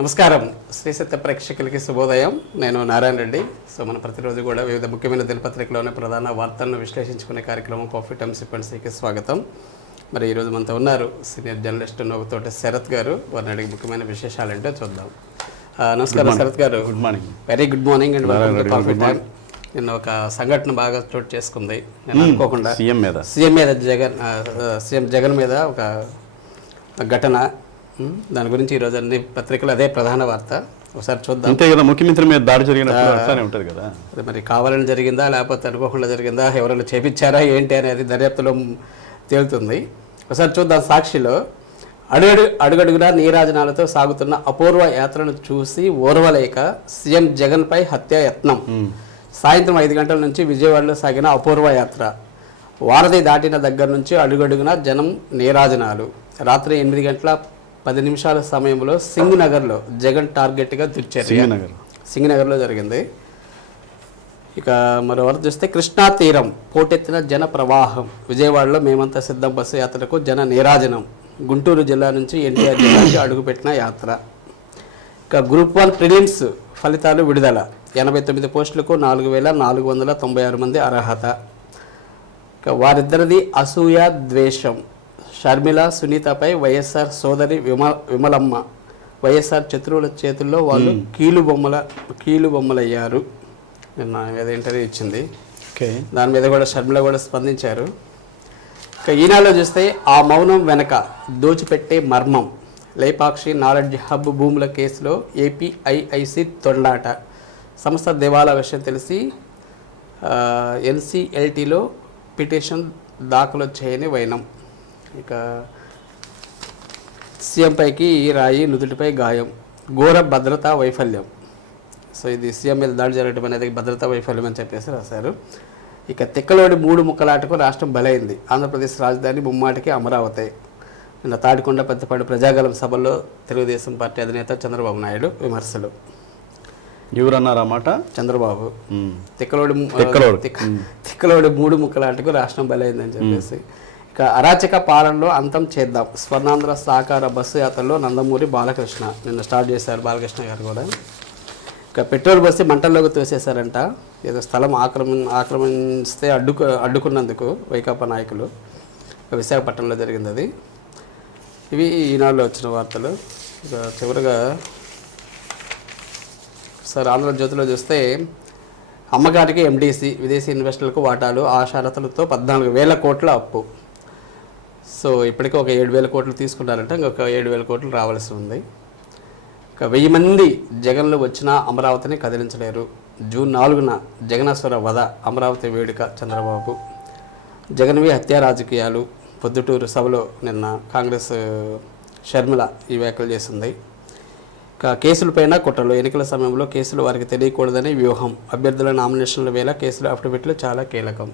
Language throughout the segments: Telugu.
నమస్కారం శ్రీ సత్య ప్రేక్షకులకి శుభోదయం. నేను నారాయణ రెడ్డి. సో మన ప్రతిరోజు కూడా వివిధ ముఖ్యమైన దినపత్రికలోని ప్రధాన వార్తలను విశ్లేషించుకునే కార్యక్రమం కాఫీ టైమ్ సిక్వెన్సీకి స్వాగతం. మరి ఈరోజు మనతో ఉన్నారు సీనియర్ జర్నలిస్ట్ నవ్వుతోటి శరత్ గారు. వారిని అడిగి ముఖ్యమైన విశేషాలు ఏంటో చూద్దాం. నమస్కారం శరత్ గారు. Good morning. Very good morning and welcome to coffee time. నిన్న ఒక సంఘటన బాగా చోటు చేసుకుంది. నేను అనుకోకుండా సీఎం జగన్ మీద ఒక ఘటన, దాని గురించి ఈరోజు అన్ని పత్రికలు అదే ప్రధాన వార్త. ఒకసారి చూద్దాం. అంతే కదా, ముఖ్యమంత్రి మీద దాడి జరిగినప్పుడు అట్లానే ఉంటుంది కదా. అది మరి కావాలని జరిగిందా లేకపోతే అనుకోకుండా జరిగిందా, ఎవరైనా చేపించారా ఏంటి అనేది దర్యాప్తులో తేలుతుంది. ఒకసారి చూద్దాం. సాక్షిలో అడుగడుగునా నీరాజనాలతో సాగుతున్న అపూర్వ యాత్రను చూసి ఓర్వలేక సీఎం జగన్పై హత్యాయత్నం. సాయంత్రం 5 గంటల నుంచి విజయవాడలో సాగిన అపూర్వ యాత్ర. వారధి దాటిన దగ్గర నుంచి అడుగడుగునా జనం నీరాజనాలు. రాత్రి 8 గంటల 10 నిమిషాల సమయంలో సింగనగర్లో జగన్ టార్గెట్గా దుర్చర్య. సింగనగర్లో జరిగింది. ఇక మరో వరకు చూస్తే కృష్ణా తీరం పోటెత్తిన జన ప్రవాహం. విజయవాడలో మేమంతా సిద్ధం బస్సు యాత్రకు జన నీరాజనం. గుంటూరు జిల్లా నుంచి ఎన్టీఆర్ జిల్లాకి అడుగుపెట్టిన యాత్ర. ఇక గ్రూప్ 1 ప్రిలిమ్స్ ఫలితాలు విడుదల. 89 పోస్టులకు 4,496 మంది అర్హత. ఇక వారిద్దరిది అసూయ ద్వేషం. షర్మిల సునీతపై వైఎస్ఆర్ సోదరి విమలమ్మ. వైఎస్ఆర్ శత్రువుల చేతుల్లో వాళ్ళు కీలుబొమ్మలయ్యారు. నిన్న ఏదో ఇంటర్వ్యూ ఇచ్చింది. దాని మీద కూడా షర్మిల కూడా స్పందించారు. ఇక ఈనాడులో చూస్తే ఆ మౌనం వెనక దోచిపెట్టే మర్మం. లేపాక్షి నాలెడ్జ్ హబ్ భూముల కేసులో ఏపీఐఐసి తొండాట. సంస్థ దివాలా విషయం తెలిసి ఎన్సిఎల్టీలో పిటిషన్ దాఖలు చేయని వైనం. ఇక సీఎంపైకి రాయి, నుదుటిపై గాయం. ఘోర భద్రతా వైఫల్యం. సో ఇది సీఎం మీద దాడి జరగడం అనేది భద్రతా వైఫల్యం అని చెప్పేసి రాశారు. ఇక తిక్కలోడి 3 ముక్కలాటకు రాష్ట్రం బలైంది. ఆంధ్రప్రదేశ్ రాజధాని ముమ్మాటికి అమరావతి. నిన్న తాడికొండ పెద్దపాడు ప్రజాగలం సభలో తెలుగుదేశం పార్టీ అధినేత చంద్రబాబు నాయుడు విమర్శలు. ఎవరన్నారన్నమాట? చంద్రబాబు తిక్కలోడి 3 ముక్కలాటకు రాష్ట్రం బలైందని చెప్పేసి. ఇక అరాచక పాలనలో అంతం చేద్దాం. స్వర్ణాంధ్ర సహకార బస్సు యాత్రలో నందమూరి బాలకృష్ణ నిన్న స్టార్ట్ చేశారు. బాలకృష్ణ గారు కూడా. ఇక పెట్రోల్ బస్సు మంటల్లోకి తోసేశారంట. ఏదో స్థలం ఆక్రమిస్తే అడ్డుకున్నందుకు వైకాపా నాయకులు. విశాఖపట్నంలో జరిగింది అది. ఇవి ఈనాడులో వచ్చిన వార్తలు. ఇక చివరిగా సార్ ఆంధ్రజ్యోతిలో చూస్తే అమ్మకానికి ఎండీసీ, విదేశీ ఇన్వెస్టర్లకు వాటాలు, ఆ షరతులతో 14,000 కోట్ల అప్పు. సో ఇప్పటికే ఒక 7,000 కోట్లు తీసుకున్నారంటే ఇంకొక 7,000 కోట్లు రావాల్సి ఉంది. ఇక 1000 మంది జగన్లో వచ్చినా అమరావతిని కదిలించలేరు. జూన్ 4న జగనాసుర వధ, అమరావతి వేడుక చంద్రబాబు. జగన్వి హత్యా రాజకీయాలు. పొద్దుటూరు సభలో నిన్న కాంగ్రెస్ షర్మిల ఈ వ్యాఖ్యలు చేసింది. ఇక కేసులపైన కుట్రలు. ఎన్నికల సమయంలో కేసులు వారికి తెలియకూడదని వ్యూహం. అభ్యర్థుల నామినేషన్ల వేళ కేసులు అఫిడవిట్లు చాలా కీలకం.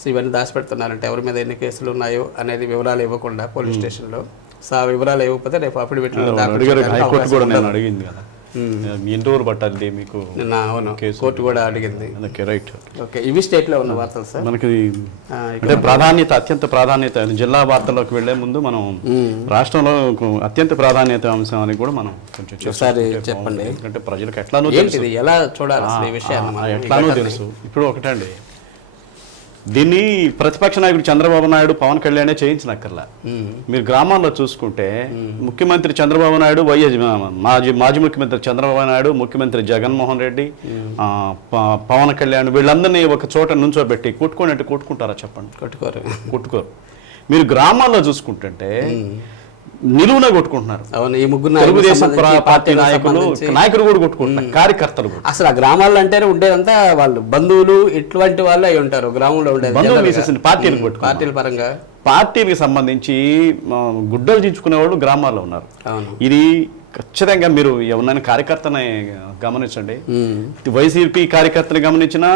సో ఇవన్నీ దాచిపెడుతున్నారంటే ఎవరి మీద ఎన్ని కేసులు ఉన్నాయో అనేది వివరాలు ఇవ్వకుండా పోలీస్ స్టేషన్లో. సో ఆ వివరాలు ఇవ్వకపోతే రేపు అఫిడవిట్లు ఎన్ని రోజులు పట్టాలి మీకు? కోర్టు కూడా అడిగింది. రైట్. ఓకే, ఇవి స్టేట్లో ఉన్న వార్తలు సార్. మనకి అంటే ప్రాధాన్యత, అత్యంత ప్రాధాన్యత జిల్లా వార్తల్లోకి వెళ్లే ముందు మనం రాష్ట్రంలో అత్యంత ప్రాధాన్యత అంశం అని కూడా మనం కొంచెం చెప్పండి. ఎందుకంటే ప్రజలకు ఎట్లానో ఎలా చూడాలి ఈ విషయాన్ని ఎట్లానో తెలుసు. ఇప్పుడు ఒకటండి, దీన్ని ప్రతిపక్ష నాయకుడు చంద్రబాబు నాయుడు పవన్ కళ్యాణే చేయించినక్కర్లా. మీరు గ్రామాల్లో చూసుకుంటే ముఖ్యమంత్రి చంద్రబాబు నాయుడు, మాజీ ముఖ్యమంత్రి చంద్రబాబు నాయుడు, ముఖ్యమంత్రి జగన్మోహన్ రెడ్డి, పవన్ కళ్యాణ్ వీళ్ళందరినీ ఒక చోట నుంచోబెట్టి కొట్టుకోనంటే కొట్టుకుంటారా చెప్పండి? కొట్టుకోరు. మీరు గ్రామాల్లో చూసుకుంటుంటే నిలువున కొట్టుకుంటున్నారు. ఈ ముగ్గురు తెలుగుదేశం పార్టీ నాయకులు కూడా కొట్టుకుంటున్నారు, కార్యకర్తలు కూడా. అసలు ఆ గ్రామాల్లో అంటేనే ఉండేదంతా వాళ్ళు బంధువులు ఇటువంటి వాళ్ళు అయి ఉంటారు. గ్రామంలో ఉండేది పార్టీల పరంగా. పార్టీలకు సంబంధించి గుడ్డలు దించుకునే వాళ్ళు గ్రామాల్లో ఉన్నారు. ఇది ఖచ్చితంగా మీరు ఎవరైనా కార్యకర్తని గమనించండి. వైసీపీ కార్యకర్తను గమనించినా,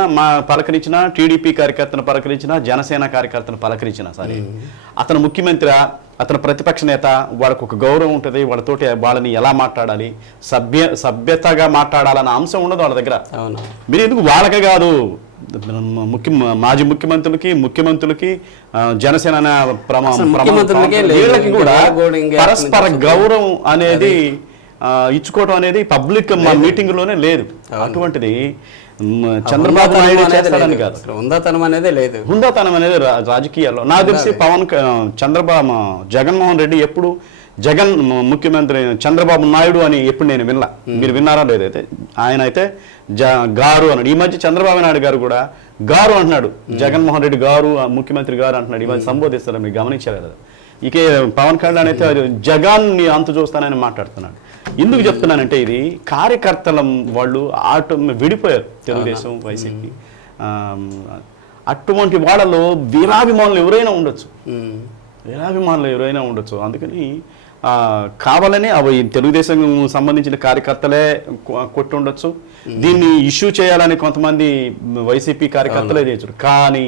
పలకరించినా, టీడీపీ కార్యకర్తను పలకరించినా, జనసేన కార్యకర్తను పలకరించినా సరే, అతను ముఖ్యమంత్రి, అతను ప్రతిపక్ష నేత, వాళ్ళకు ఒక గౌరవం ఉంటుంది. వాళ్ళతోటి వాళ్ళని ఎలా మాట్లాడాలి, సభ్యతగా మాట్లాడాలన్న అంశం ఉండదు వాళ్ళ దగ్గర. మీరు ఎందుకు వాళ్ళకే కాదు, మాజీ ముఖ్యమంత్రులకి జనసేన కూడా పరస్పర గౌరవం అనేది ఇచ్చుకోవడం అనేది పబ్లిక్ మా మీటింగ్లోనే లేదు. అటువంటిది చంద్రబాబు నాయుడు చేస్తాడని కాదు, హుందాతనం అనేది లేదు. హుందాతనం అనేది రాజకీయాల్లో నాకు తెలిసి జగన్మోహన్ రెడ్డి ఎప్పుడు ముఖ్యమంత్రి చంద్రబాబు నాయుడు అని ఎప్పుడు నేను వినలా. మీరు విన్నారా లేదైతే? ఆయన అయితే గారు అన్నాడు. ఈ మధ్య చంద్రబాబు నాయుడు గారు కూడా గారు అంటున్నాడు, జగన్మోహన్ రెడ్డి గారు ముఖ్యమంత్రి గారు అంటున్నాడు. ఈ మధ్య సంబోధిస్తారు, మీరు గమనించారు కదా. ఇక పవన్ కళ్యాణ్ అయితే జగన్ ని అంత చూస్తానని మాట్లాడుతున్నాడు. ఎందుకు చెప్తున్నానంటే ఇది కార్యకర్తల వాళ్ళు విడిపోయారు తెలుగుదేశం వైసీపీ. అటువంటి వాళ్ళలో వీరాభిమానులు ఎవరైనా ఉండొచ్చు. అందుకని కావాలని అవి తెలుగుదేశం సంబంధించిన కార్యకర్తలే కొట్టి ఉండొచ్చు. దీన్ని ఇష్యూ చేయాలని కొంతమంది వైసీపీ కార్యకర్తలే చేశారు. కానీ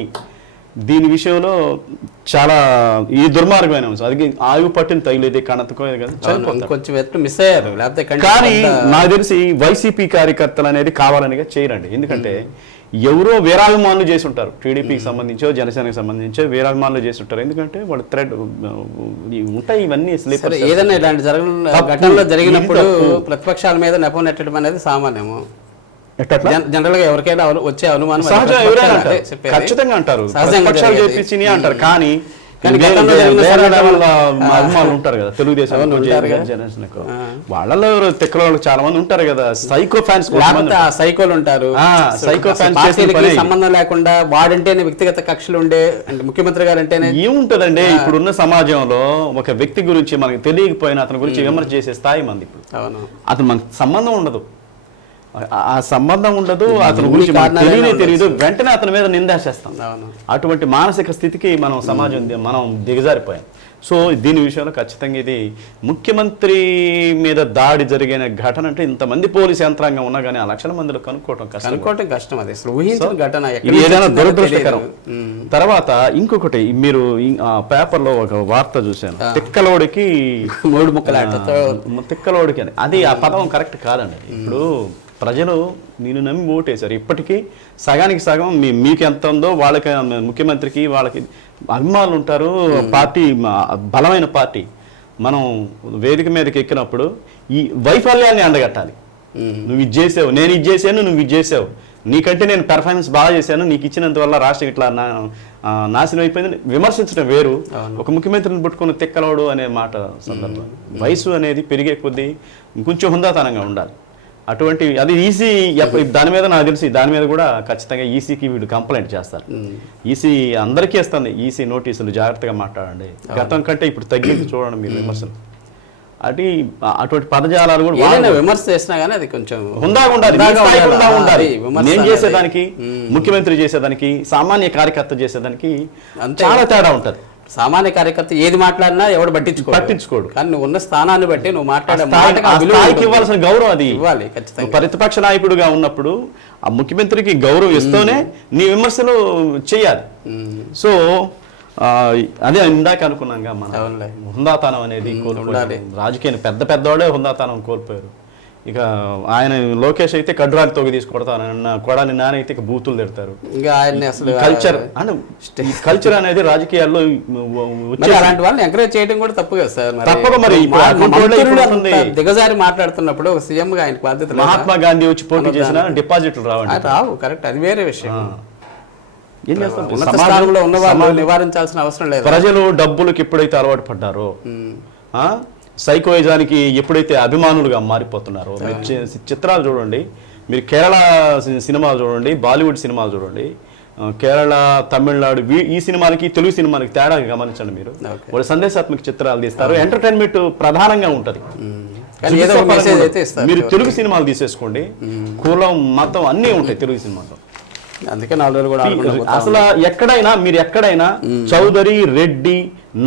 దీని విషయంలో చాలా ఈ దుర్మార్గమైన అంశం. అది ఆయువు పట్టిన తగిలేదే కొంచెం మిస్ అయ్యారు. కానీ నాకు తెలిసి వైసీపీ కార్యకర్తలు అనేది కావాలనిగా చేయరండి. ఎందుకంటే ఎవరో వీరాభిమానులు చేసి ఉంటారు, టీడీపీకి సంబంధించో జనసేనకి సంబంధించో వీరాభిమానులు చేసి ఉంటారు. ఎందుకంటే వాళ్ళు థ్రెడ్ ఉంటాయి ఇవన్నీ. ఏదైనా ఇలాంటి ఘటనలో జరిగినప్పుడు ప్రతిపక్షాల మీద నెపం నెట్టడం అనేది సామాన్యము. జనరల్ గా ఎవరికైనా వచ్చే అనుమానం ఖచ్చితంగా అంటారు, అంటారు. కానీ అభిమానులు ఉంటారు కదా తెలుగుదేశం వాళ్ళలో తెక్కల చాలా మంది ఉంటారు కదా, సైకో ఫ్యాన్స్. సైకోలు ఉంటారు, సైకో ఫ్యాన్స్ సంబంధం లేకుండా వాడంటేనే వ్యక్తిగత కక్షలు ఉండే ముఖ్యమంత్రి గారు అంటేనే ఏముంటదండి. ఇప్పుడున్న సమాజంలో ఒక వ్యక్తి గురించి మనకు తెలియకపోయినా అతని గురించి విమర్శ చేసే స్థాయి మంది. ఇప్పుడు అతను మనకు సంబంధం ఉండదు, అతని గురించి తెలియదు, వెంటనే అతని మీద నిందేసేస్తాం. అటువంటి మానసిక స్థితికి మనం దిగజారిపోయాం. సో దీని విషయంలో ఖచ్చితంగా ఇది ముఖ్యమంత్రి మీద దాడి జరిగిన ఘటన అంటే ఇంతమంది పోలీసు యంత్రాంగం ఉన్నా కానీ ఆ లక్షల మందిలో కనుక్కోవటం కష్టం. అది ఊహించిన ఘటన, ఏదైనా దురదృష్టకరం. తర్వాత ఇంకొకటి, మీరు పేపర్లో ఒక వార్త చూశాను, తిక్కలోడికి 3 ముక్కలాటతో తిక్కలోడికి అని. అది ఆ పదం కరెక్ట్ కాదండి. ఇప్పుడు ప్రజలు నేను నమ్మి ఓటేశారు. ఇప్పటికీ సగానికి సగం మీకు ఎంత ఉందో వాళ్ళకి, ముఖ్యమంత్రికి వాళ్ళకి అభిమానులు ఉంటారు. పార్టీ బలమైన పార్టీ. మనం వేదిక మీదకి ఎక్కినప్పుడు ఈ వైఫల్యాన్ని అండగట్టాలి. నువ్వు ఇది చేసావు, నేను ఇది చేశాను, నువ్వు ఇది చేసావు, నీకంటే నేను పెర్ఫార్మెన్స్ బాగా చేశాను, నీకు ఇచ్చినందువల్ల రాష్ట్రం ఇట్లా నాశనం అయిపోయింది విమర్శించడం వేరు. ఒక ముఖ్యమంత్రిని పట్టుకుని తిక్కలోడు అనే మాట సందర్భం. వయసు అనేది పెరిగే కొద్దీ కొంచెం హుందాతనంగా ఉండాలి. అటువంటి అది ఈసీ దాని మీద నాకు తెలిసి దాని మీద కూడా ఖచ్చితంగా ఈసీకి వీడు కంప్లైంట్ చేస్తారు. ఈసీ అందరికీ ఇస్తుంది ఈసీ నోటీసులు, జాగ్రత్తగా మాట్లాడండి. గతం కంటే ఇప్పుడు తగ్గించి చూడండి మీరు విమర్శలు. అటువంటి పదజాలాలు కూడా విమర్శ చేసినా కానీ అది కొంచెం హుందాగా ఉండాలి. నేను చేసేదానికి, ముఖ్యమంత్రి చేసేదానికి, సామాన్య కార్యకర్త చేసేదానికి చాలా తేడా ఉంటుంది. సామాన్య కార్యకర్త ఏది మాట్లాడినా ఎవడు పట్టించుకోడు. కానీ నువ్వు ఉన్న స్థానాన్ని బట్టి నువ్వు మాట్లాడే ఇవ్వాల్సిన గౌరవం అది ఇవ్వాలి. ఖచ్చితంగా ప్రతిపక్ష నాయకుడిగా ఉన్నప్పుడు ఆ ముఖ్యమంత్రికి గౌరవం ఇస్తూనే నీ విమర్శలు చేయాలి. సో అదే ఇందాక అనుకున్నాగా మన హుందాతనం అనేది కోల్పోయారు. రాజకీయ పెద్దవాళ్ళే హుందాతనం కోల్పోయారు. ఇక ఆయన లోకేష్ అయితే కడ్రాకి తొగి తీసుకొడతానన్న, కొడాలి నాని అయితే బూతులు తిడతారు. ఇంకా ఆయన అసలు కల్చర్ అనేది రాజకీయాల్లో అలాంటి వాళ్ళని ఎంకరేజ్ చేయడం కూడా తప్పు కదా సార్. తప్పక మరి దిగజారి మాట్లాడుతున్నప్పుడు ఒక సీఎం గా ఆయన బాధ్యత. మహాత్మా గాంధీ వచ్చి పోటీ చేసిన డిపాజిట్లు రావు. కరెక్ట్, అది వేరే విషయం. స్థానంలో ఉన్న వాళ్ళు నివారించాల్సిన అవసరం లేదు. ప్రజలు డబ్బులకు ఎప్పుడైతే అలవాటు పడ్డారో, సైకోయిజానికి ఎప్పుడైతే అభిమానులుగా మారిపోతున్నారో, చిత్రాలు చూడండి, మీరు కేరళ సినిమాలు చూడండి, బాలీవుడ్ సినిమాలు చూడండి, కేరళ, తమిళనాడు ఈ సినిమాలకి తెలుగు సినిమాలకి తేడా గమనించండి. మీరు వాళ్ళు సందేశాత్మక చిత్రాలు తీస్తారు, ఎంటర్టైన్మెంట్ ప్రధానంగా ఉంటుంది. మీరు తెలుగు సినిమాలు తీసేసుకోండి, కులం మతం అన్నీ ఉంటాయి తెలుగు సినిమాలో. అందుకే 4 రోజులు కూడా అసలు ఎక్కడైనా చౌదరి, రెడ్డి,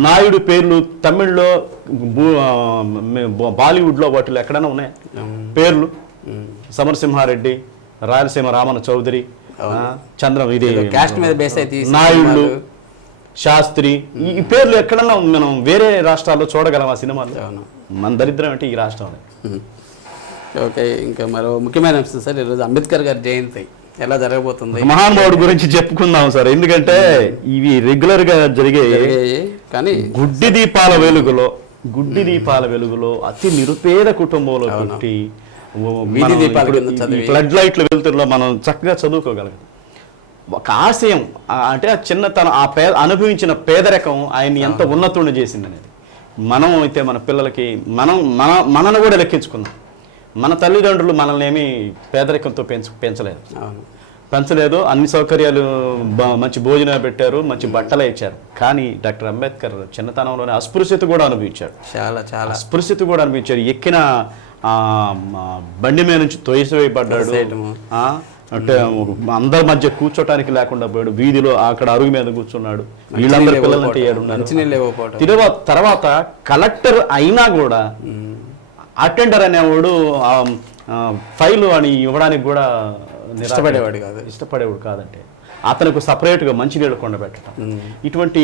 నాయుడు పేర్లు తమిళ్లో, బాలీవుడ్ లో వాటిలో ఎక్కడైనా ఉన్నాయి పేర్లు. సమరసింహారెడ్డి, రాయలసీమ రామన్న చౌదరి, నాయుడు, శాస్త్రి, ఈ పేర్లు ఎక్కడన్నా మనం వేరే రాష్ట్రాల్లో చూడగలం ఆ సినిమాలు. మన దరిద్రం అంటే ఈ రాష్ట్రం. ఓకే, ఇంకా మరో ముఖ్యమైన అంశం సార్, ఈరోజు అంబేద్కర్ గారి జయంతి ఎలా జరగబోతుంది? మహానుభావుడు గురించి చెప్పుకుందాం సార్. ఎందుకంటే ఇవి రెగ్యులర్ గా జరిగే, కానీ గుడ్డి దీపాల వెలుగులో గుడ్డి దీపాల వెలుగులో అతి నిరుపేద కుటుంబంలో పుట్టి వీధి దీపాల కింద చదివి ఫ్లడ్ లైట్ల వెలుతురులో మనం చక్కగా చదువుకోగలం. ఒక ఆశయం అంటే ఆ చిన్నతనం, ఆ అనుభవించిన పేదరికం ఆయన్ని ఎంత ఉన్నతుడిని చేసింది అనేది. మనం అయితే మన పిల్లలకి మనను కూడా లెక్కించుకుందాం. మన తల్లిదండ్రులు మనల్ని ఏమీ పేదరికంతో పెంచలేదు. అన్ని సౌకర్యాలు, మంచి భోజనాలు పెట్టారు, మంచి బట్టలు ఇచ్చారు. కానీ డాక్టర్ అంబేద్కర్ చిన్నతనంలోనే అస్పృశ్యత కూడా అనుభవించాడు. చాలా అస్పృశ్యత కూడా అనుభవించాడు. ఎక్కిన బండి మీద నుంచి తోసివేయబడ్డాడు. అంటే అందరి మధ్య కూర్చోటానికి లేకుండా పోయాడు. వీధిలో అక్కడ అరుగు మీద కూర్చున్నాడు. వీళ్ళందరూ పిల్లలంటే తర్వాత కలెక్టర్ అయినా కూడా అటెండర్ అనేవాడు ఫైల్ అని ఇవ్వడానికి కూడా ఇష్టపడేవాడు కాదంటే అతనికి సపరేట్గా మంచినీళ్ళు కొండ పెట్టడం. ఇటువంటి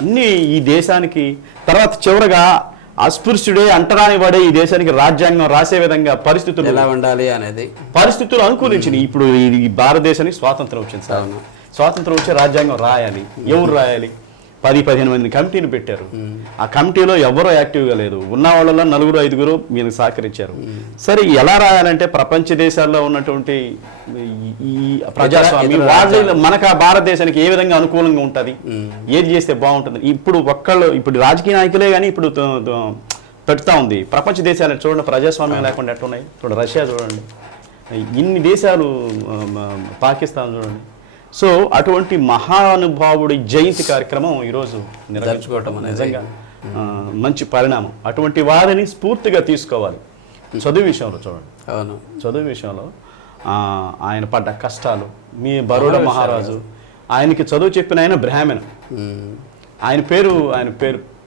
అన్ని ఈ దేశానికి తర్వాత చివరగా అస్పృశ్యుడే అంటరాని వాడే ఈ దేశానికి రాజ్యాంగం రాసే విధంగా పరిస్థితులు ఎలా ఉండాలి అనేది పరిస్థితులు అనుకూలించినాయి. ఇప్పుడు ఈ భారతదేశానికి స్వాతంత్రం వచ్చింది సార్. స్వాతంత్రం వచ్చి రాజ్యాంగం రాయాలి. ఎవరు రాయాలి? 10-15 మంది కమిటీని పెట్టారు. ఆ కమిటీలో ఎవరో యాక్టివ్గా లేదు. ఉన్న వాళ్ళలో 4-5 మీరు సహకరించారు. సరే, ఎలా రాయాలంటే ప్రపంచ దేశాల్లో ఉన్నటువంటి ఈ ప్రజాస్వామ్యం వాళ్ళు మనకు ఆ భారతదేశానికి ఏ విధంగా అనుకూలంగా ఉంటుంది, ఏది చేస్తే బాగుంటుంది. ఇప్పుడు రాజకీయ నాయకులే కానీ ఇప్పుడు పెడతా ఉంది. ప్రపంచ దేశాలను చూడండి, ప్రజాస్వామ్యం లేకుండా ఎట్టున్నాయి. చూడండి, రష్యా చూడండి, ఇన్ని దేశాలు, పాకిస్తాన్ చూడండి. సో అటువంటి మహానుభావుడి జయంతి కార్యక్రమం ఈరోజు నిర్వహించుకోవటం నిజంగా మంచి పరిణామం. అటువంటి వారిని స్ఫూర్తిగా తీసుకోవాలి. చదువు విషయంలో చూడండి, చదువు విషయంలో ఆయన పడ్డ కష్టాలు. మీ బరోడా మహారాజు, ఆయనకి చదువు చెప్పిన ఆయన బ్రాహ్మణ, ఆయన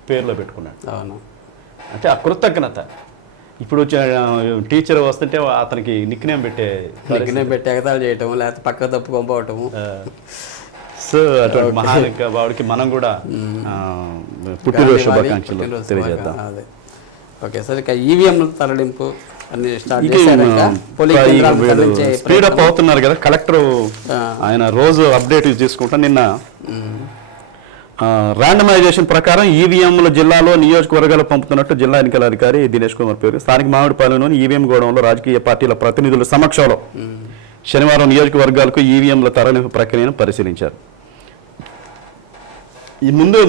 పేరులో పెట్టుకున్నాడు. అంటే ఆ కృతజ్ఞత. ఇప్పుడు టీచర్ వస్తుంటే అతనికి నిక్నేమ్ పెట్టి ఎగతాలు చేయటం, లేకపోతే పక్క తప్పుకోపోవటము. సో అటువంటి మహానుభావుడికి మనం కూడా పుట్టినరోజు శుభాకాంక్షలు తెలియజేద్దాం. ఓకే సార్, ఇక ఈవీఎం తరలింపు స్పీడ్ అప్ అవుతున్నారు కదా కలెక్టర్. ఆయన రోజు అప్డేట్ తీసుకుంటా. నిన్న ర్యాండమైజేషన్ ప్రకారం ఈవీఎంల జిల్లాలో నియోజకవర్గాలు పంపుతున్నట్టు జిల్లా ఎన్నికల అధికారి దినేష్ కుమార్ పేరు. స్థానిక మామిడిపాలెంలోని ఈవీఎం గోడౌన్లో రాజకీయ పార్టీల ప్రతినిధుల సమక్షంలో శనివారం నియోజకవర్గాలకు ఈవీఎంల తరలింపు ప్రక్రియను పరిశీలించారు. ముందే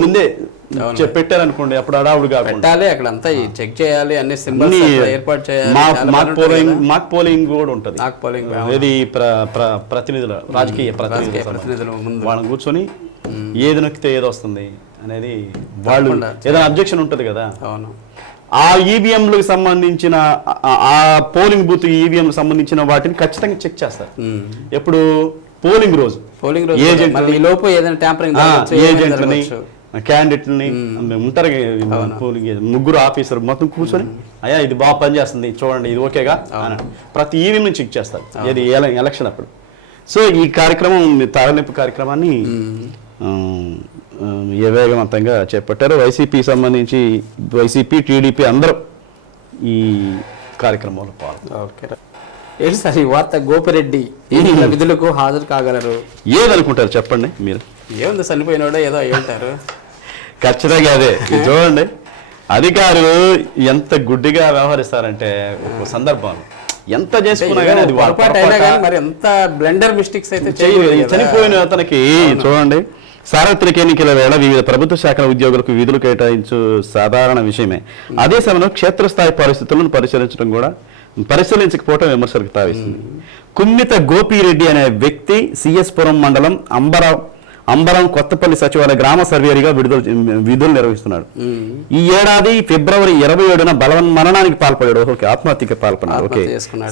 పెట్టారనుకోండి, అప్పుడు అడావుడు కాకుండా అక్కడంతా చెక్ చేయాలి, అన్ని ఏర్పాటు చేయాలి. మాక్ పోలింగ్ కూడా ఉంటుంది. ఏది ప్రతినిధుల రాజకీయ ప్రతినిధులు వాళ్ళని కూర్చొని ఏది నొక్కితే ఏది వస్తుంది అనేది వాళ్ళు ఏదైనా అబ్జెక్షన్ ఉంటుంది కదా. ఆ ఈవీఎంలకు సంబంధించిన ఆ పోలింగ్ బూత్ ఈవీఎంలకు సంబంధించిన వాటిని ఖచ్చితంగా చెక్ చేస్తారు. ఎప్పుడు పోలింగ్ రోజు ఏజెంట్లని, క్యాండిడేట్ని ఉంటారు, పోలింగ్ 3 ఆఫీసర్ మొత్తం కూర్చొని అయ్యా ఇది బాగా పనిచేస్తుంది చూడండి, ఇది ఓకేగా ప్రతి ఈవీఎం నుంచి చెక్ చేస్తారు. ఇది ఎలక్షన్ అప్పుడు. సో ఈ కార్యక్రమం, తరలింపు కార్యక్రమాన్ని వేగవంతంగా చేపట్టారు. వైసీపీకి సంబంధించి వైసీపీ, టీడీపీ అందరూ ఈ కార్యక్రమంలో పాల్గొన్నారు. ఏంటి సార్ ఈ వార్త? గోపిరెడ్డి విధులకు హాజరు కాగలరు. ఏదనుకుంటారు చెప్పండి మీరు? ఏముంది, చనిపోయినాడో ఏదో అయ్యుంటారు. ఖచ్చితంగా అదే. చూడండి, అధికారులు ఎంత గుడ్డిగా వ్యవహరిస్తారంటే ఒక సందర్భంలో ఎంత చేసుకున్నా కానీ అది మరి ఎంత బ్లెండర్ మిస్టేక్స్ అయితే చనిపోయిన అతనికి. చూడండి, సార్వత్రిక ఎన్నికల వేళ వివిధ ప్రభుత్వ శాఖల ఉద్యోగులకు విధులు కేటాయించు సాధారణ విషయమే. అదే సమయంలో క్షేత్రస్థాయి పరిస్థితులను పరిశీలించకపోవటం విమర్శలకు తావిస్తుంది. కుమ్మిత గోపిరెడ్డి అనే వ్యక్తి సిఎస్పురం మండలం అంబరం కొత్తపల్లి సచివాలయ గ్రామ సర్వేరిగా విధులు నిర్వహిస్తున్నాడు. ఈ ఏడాది ఫిబ్రవరి 27న మరణానికి పాల్పడ్డాడు. ఓకే, ఆత్మహత్యకి పాల్పడ్డాడు. ఓకే,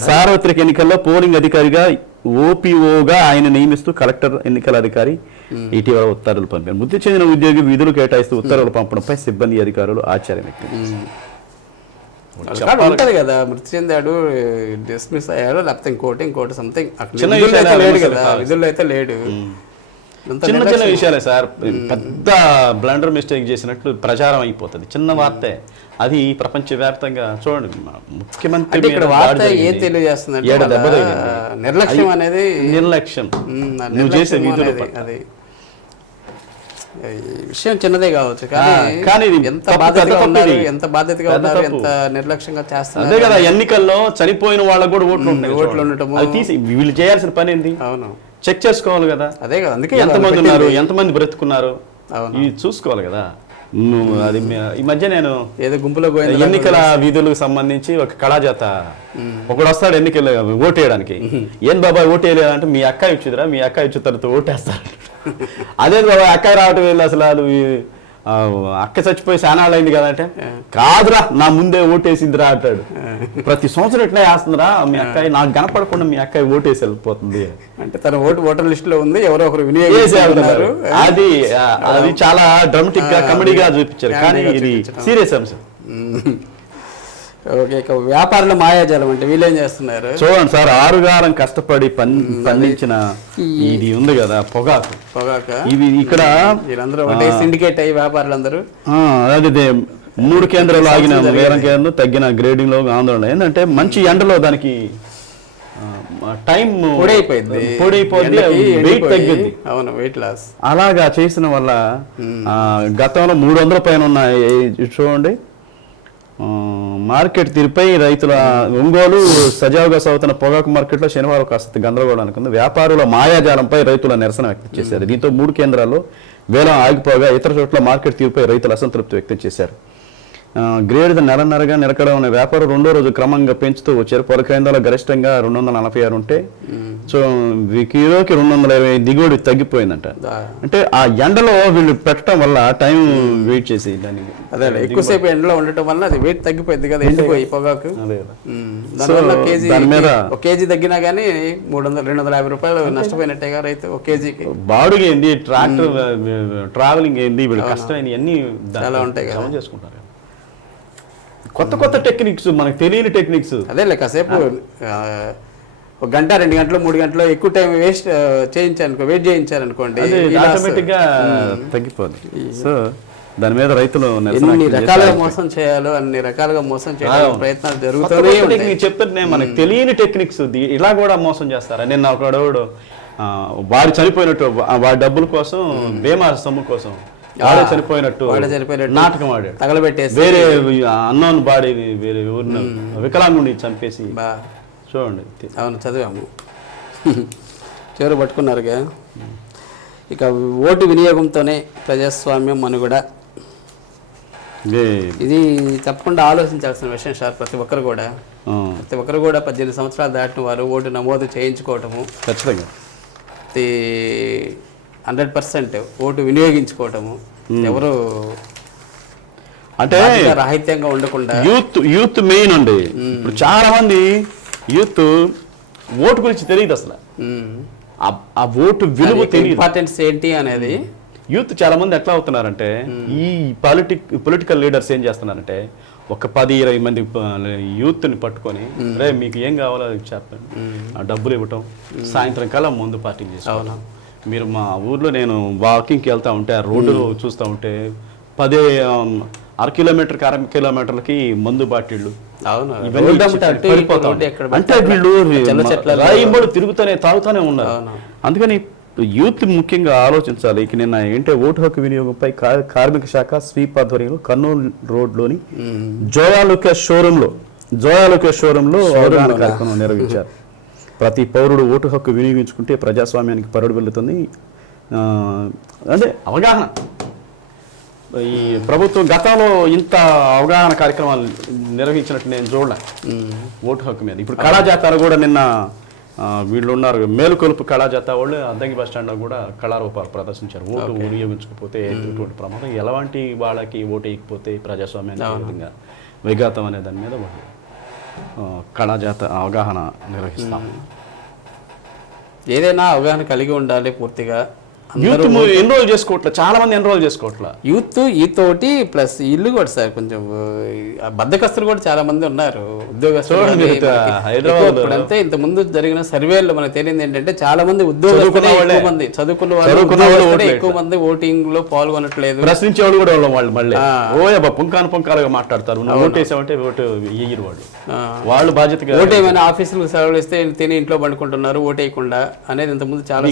సార్వత్రిక ఎన్నికల్లో పోలింగ్ అధికారిగా ఓపీఓగా ఆయన నియమిస్తూ కలెక్టర్ ఎన్నికల అధికారి ఇటీవల ఉత్తర్వులు పంపారు. మృతి చెందిన ఉద్యోగి విధులు కేటాయిస్తూ ఉత్తర్వులు పంపడంపై సిబ్బంది అధికారులు ఆశ్చర్యం వ్యక్తం చేశారు. ఉంటది కదా, మృతి చెందాడు, డిస్మిస్ అయ్యాడు, లేకపోతే ఇంకోటి సంథింగ్ విధుల్లో అయితే లేడు. చిన్న చిన్న విషయాలే సార్, పెద్ద బ్లండర్ మిస్టేక్ చేసినట్లు ప్రచారం అయిపోతుంది. చిన్న వార్తే అది ప్రపంచవ్యాప్తంగా. చూడండి, ముఖ్యమంత్రి నిర్లక్ష్యం అనేది నిర్లక్ష్యం నువ్వు చేసే విధులు. ఈ విషయం చిన్నదే కావచ్చు కానీ ఇది ఎంత తప్పు, బాధ్యతగా పెద్ద తప్పు ఉన్నారు, ఇది. ఎంత బాధ్యతగా పెద్ద ఉన్నారు, తప్పు. ఎంత నిర్లక్ష్యంగా అదే చేస్తున్నారు. కదా, ఎన్నికల్లో చనిపోయిన వాళ్ళకు కూడా ఓట్లు ఉంటాయి. ఓట్లు ఉండటము. అది తీసి వీళ్ళు చేయాల్సిన పని ఏంది? అవును, చెక్ చేసుకోవాలి కదా, అదే కదా, అందుకే ఎంతమంది ఉన్నారు, ఎంతమంది బ్రతుకున్నారు, అవును. ఇవి చూసుకోవాలి కదా. నువ్వు అది ఈ మధ్య నేను ఏదో గుంపులో పోయింది ఎన్నికల విధులకు సంబంధించి ఒక కళాజాత ఒకడు వస్తాడు ఎన్నికలు ఓటేయడానికి. ఏం బాబాయ్ ఓటేయలేదంటే మీ అక్క ఇచ్చిదిరా, మీ అక్క ఇచ్చిన తర్వాత ఓటేస్తాడు. అదే బాబాయ్ అక్క రావటం వెళ్ళి అసలు అది అక్క చచ్చిపోయి శానాళ్ళు అయింది కదా అంటే, కాదురా నా ముందే ఓటేసిందిరా అంటాడు. ప్రతి సంవత్సరం ఇట్లా వేస్తుందిరా మీ అక్క, నాకు కనపడకుండా మీ అక్క ఓటేసి వెళ్ళిపోతుంది అంటే తన ఓటర్ లిస్ట్ లో ఉంది, ఎవరో ఒకరు వేసి వెళ్తున్నారు. అది అది చాలా డ్రామాటిక్ గా కామెడీగా చూపించారు, కానీ ఇది సీరియస్ అంశం. ఓకే, ఇక వ్యాపారుల మాయాజాలం అంటే వీళ్ళు ఏం చేస్తున్నారు చూడండి సార్, ఆరుగారం కష్టపడి పండించిన ఇది ఉంది కదా పొగాకు, ఇవి ఇక్కడ వీళ్ళందరూ ఒకటే సిండికేట్ అయ్యి వ్యాపారులందరూ అదే 3 కేంద్రాలు ఆగిన వేలం కేంద్రం తగ్గిన గ్రేడింగ్ లో ఆందోళన. ఏంటంటే మంచి ఎండలో దానికి టైం పొడైపోయింది, వెయిట్ తగ్గింది. అవును, వెయిట్ లాస్. అలాగా చేసిన వల్ల గతంలో 300 పైన ఉన్నాయి. చూడండి, మార్కెట్ తీరుపై రైతుల ఒంగోలు సజావుగా సాగుతున్న పొగాకు మార్కెట్లో శనివారం కాస్త గందరగోళం అనుకుంది. వ్యాపారుల మాయాజాలంపై రైతుల నిరసన వ్యక్తం చేశారు. దీంతో 3 కేంద్రాల్లో వేలం ఆగిపోగా ఇతర చోట్ల మార్కెట్ తీరుపై రైతులు అసంతృప్తి వ్యక్తం చేశారు. గ్రేడ్ నెలన్నరగా నిలకడ ఉన్న వ్యాపారం 2వ రోజు క్రమంగా పెంచుతూ వచ్చారు. పొర కేంద్రాల్లో గరిష్టంగా 246 ఉంటే సో కిలోకి 220 దిగుబడి తగ్గిపోయిందంట. అంటే ఆ ఎండలో వీళ్ళు పెట్టడం వల్ల టైం వెయిట్ చేసి దానికి అదే ఎక్కువసేపు ఎండలో ఉండటం వల్ల అది వెయిట్ తగ్గిపోయింది కదా, ఎండిపోయి పొగాకు. దానివల్ల కేజీ తగ్గినా గానీ 250 రూపాయలు నష్టపోయినట్టేగా రైతు ఒక కేజీకి. బాడుగ ఏంది, ట్రాక్టర్ ట్రావెలింగ్ ఏంది, వీళ్ళు కష్టమైన అన్ని చాలా ఉంటాయి కదా, చేసుకుంటారు. కొత్త టెక్నిక్స్, మనకు తెలియని టెక్నిక్స్. అదే కాసేపు 1 గంట 2 గంటలు 3 గంటలు ఎక్కువ టైం వేస్ట్ చేయించారనుకో, వెయిట్ చేయించారనుకోండి, ఆటోమేటిక్ గా తగ్గిపోద్ది. సో దాని మీద రైతులు ఎన్ని రకాలుగా మోసం చేయాలో అన్ని రకాలుగా మోసం చేయడానికి ప్రయత్నాలు జరుగుతాయి. చెప్తుంటే మనకు తెలియని టెక్నిక్స్ ఇలా కూడా మోసం చేస్తారా. నిన్న ఒకడు వాడు చనిపోయినట్టు వాడి డబ్బుల కోసం, బీమా సొమ్ము కోసం వాడే చనిపోయినట్టు నాటకం ఆడాడు, తగలబెట్టేసి వేరే అన్నోన్ బాడీ వేరే ఊరిని వికలాంగుని చంపేసి. చూడండి, అవును చదివాము, చివరి పట్టుకున్నారుగా. ఇక ఓటు వినియోగంతోనే ప్రజాస్వామ్యం మనుగడ, ఇది తప్పకుండా ఆలోచించాల్సిన విషయం సార్. ప్రతి ఒక్కరు కూడా 18 సంవత్సరాలు దాటిన వారు ఓటు నమోదు చేయించుకోవటము, ఖచ్చితంగా 100% ఓటు వినియోగించుకోవటము, ఎవరు అంటే రాహిత్యంగా ఉండకుండా. యూత్ మెయిన్ అండి. ఇప్పుడు చాలా మంది యూత్ ఓటు గురించి తెలియదు అసలు, ఆ ఓటు విలువ తెలియదు, ఇంపార్టెన్స్ ఏంటి అనేది. యూత్ చాలా మంది ఎట్లా అవుతున్నారంటే, ఈ పొలిటికల్ లీడర్స్ ఏం చేస్తున్నారంటే, ఒక 10-20 మంది యూత్ని పట్టుకొని రే మీకు ఏం కావాలో చెప్పండి, డబ్బులు ఇవ్వటం, సాయంత్రం కల్లా ముందు పార్టీ చేసుకోవడం. మీరు మా ఊర్లో నేను వాకింగ్కి వెళ్తా ఉంటే ఆ రోడ్డులో చూస్తూ ఉంటే 1/2 కిలోమీటర్ 1/2 కిలోమీటర్లకి మందు బాటిళ్ళు, అంటే వీళ్ళు రాయింబడి తిరుగుతూనే తాగుతూనే ఉన్నారు. అందుకని యూత్ ముఖ్యంగా ఆలోచించాలి. ఇక నిన్న ఏంటంటే ఓటు హక్కు వినియోగంపై కార్మిక శాఖ స్వీప్ ఆధ్వర్యంలో కర్నూలు రోడ్లోని జోయా లూకాస్ షోరూంలో అవగాహన కార్యక్రమం నిర్వహించారు. ప్రతి పౌరుడు ఓటు హక్కు వినియోగించుకుంటే ప్రజాస్వామ్యానికి పరుడు వెళ్తుంది. అంటే అవగాహన, ఈ ప్రభుత్వం గతంలో ఇంత అవగాహన కార్యక్రమాలు నిర్వహించినట్టు నేను చూడలే ఓటు హక్కు మీద. ఇప్పుడు కళాజాతాలు కూడా నిన్న వీళ్ళు ఉన్నారు, మేలుకొలుపు కళాజాత వాళ్ళు అద్దంకి బస్ స్టాండ్లో కూడా కళారూపాలు ప్రదర్శించారు. ఓటు వినియోగించకపోతే ఎటువంటి ప్రమాదం, ఎలాంటి వాళ్ళకి ఓటు వేయకపోతే ప్రజాస్వామ్యానికి విధంగా విఘాతం అనే దాని మీద కళాజాత అవగాహన నిర్వహిస్తాం. ఏదైనా అవగాహన కలిగి ఉండాలి పూర్తిగా. యూత్ ఎన్రోల్ చేసుకోవట్లేదు, చాలా మంది ఎన్రోల్ చేసుకోవట్లేదు. యూత్ ఈతోటి ప్లస్ ఇల్లు కూడా సార్ కొంచెం బద్దకస్తులు కూడా చాలా మంది ఉన్నారు, ఉద్యోగస్తులు. హైదరాబాద్ అంతే ఇంత ముందు జరిగిన సర్వేలో మనకు తెలియదు ఏంటంటే చాలా మంది ఉద్యోగస్తులు, చదువుకున్న వాళ్ళు ఎక్కువ మంది ఓటింగ్ లో పాల్గొనట్లేదు. ప్రశ్నించేవాడు కూడా వాళ్ళు మళ్ళీ పుంకాలుగా మాట్లాడతారు. నువ్వు ఓటు వేసావంటే ఓటు వేయరు వాళ్ళు బాధ్యతగా. ఓటు ఏమైనా ఆఫీసులకు సెలవులు ఇస్తే తిని ఇంట్లో పండుకుంటున్నారు ఓటు వేయకుండా అనేది ఇంత ముందు చాలా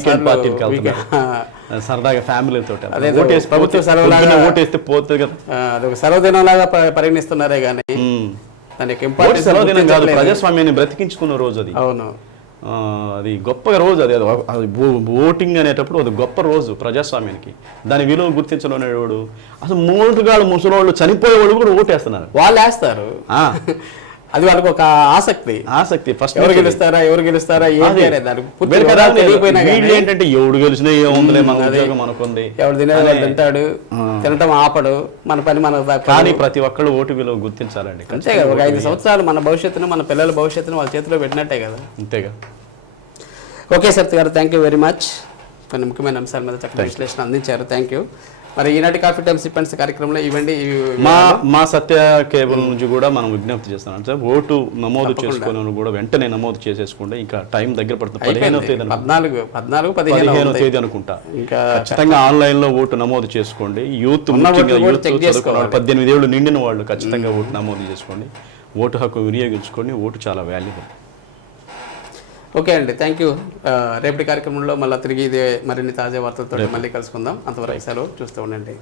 సరదాగా ఫ్యామిలీతో అదేదో ప్రభుత్వ సెలవులాగా ఓటేస్తే పోతుంది కదా. అదొక సెలవుదినంలాగా పరిగణిస్తున్నారే కానీ దానికి ఓటు ఇంపార్టెన్స్ సెలవు దినం కాదు, ప్రజాస్వామ్యాన్ని బ్రతికించుకున్న రోజు అది. అవును. అది గొప్ప రోజు అది. అది ఓటింగ్ అనేటప్పుడు అది గొప్ప రోజు ప్రజాస్వామ్యానికి. దాని విలువ గుర్తించలేనివాడు అసలు మూడుగాళ్ళు ముసలోళ్ళు చనిపోయేవాళ్ళు కూడా ఓటేస్తున్నారు. వాళ్ళు వేస్తారు, అది వాళ్ళకి ఒక ఆసక్తి. ఫస్ట్ ఎవరు గెలుస్తారా ఏంటి అనేది దానికి పూర్తిగా తెలియకపోయినా కానీ ఏంటంటే ఎవడు గెలిచినా ఏముందిలే, మన ఉద్యోగం మనకుంది, ఎవడు తినేది తింటాడు, తినటం ఆపడు, మన పని మన. కానీ ప్రతి ఒక్కళ్ళు ఓటు విలువ గుర్తించాలండి. అంతే కదా, ఒక 5 సంవత్సరాలు మన భవిష్యత్తును, మన పిల్లల భవిష్యత్తును వాళ్ళ చేతిలో పెట్టినట్టే కదా. అంతేగా. ఓకే సత్య గారు, థ్యాంక్ యూ వెరీ మచ్. కొన్ని ముఖ్యమైన అంశాల మీద చక్కటి విశ్లేషణ అందించారు. Thank you. మరి ఈనాటి కాఫీ టైమ్ సిపెండ్స్ కార్యక్రమంలో ఇవ్వండి. మా సత్య కేబుల్ నుంచి కూడా మనం విజ్ఞప్తి చేస్తున్నాం సార్, ఓటు నమోదు చేసుకుని కూడా వెంటనే నమోదు చేసేసుకుంటే ఇంకా టైం దగ్గర పడుతుంది. 15వ తేదీ అనుకుంటా. ఇంకా ఖచ్చితంగా ఆన్లైన్ లో ఓటు నమోదు చేసుకోండి. యూత్ 18 ఏళ్ళు నిండిన వాళ్ళు ఖచ్చితంగా ఓటు నమోదు చేసుకోండి. ఓటు హక్కు వినియోగించుకోండి. ఓటు చాలా వాల్యుబుల్. ఓకే అండి, థ్యాంక్ యూ. రేపటి కార్యక్రమంలో మళ్ళీ తిరిగి ఇదే మరిన్ని తాజా వార్తలతో మళ్ళీ కలుసుకుందాం. అంతవరకు సెలవు, చూస్తూ ఉండండి.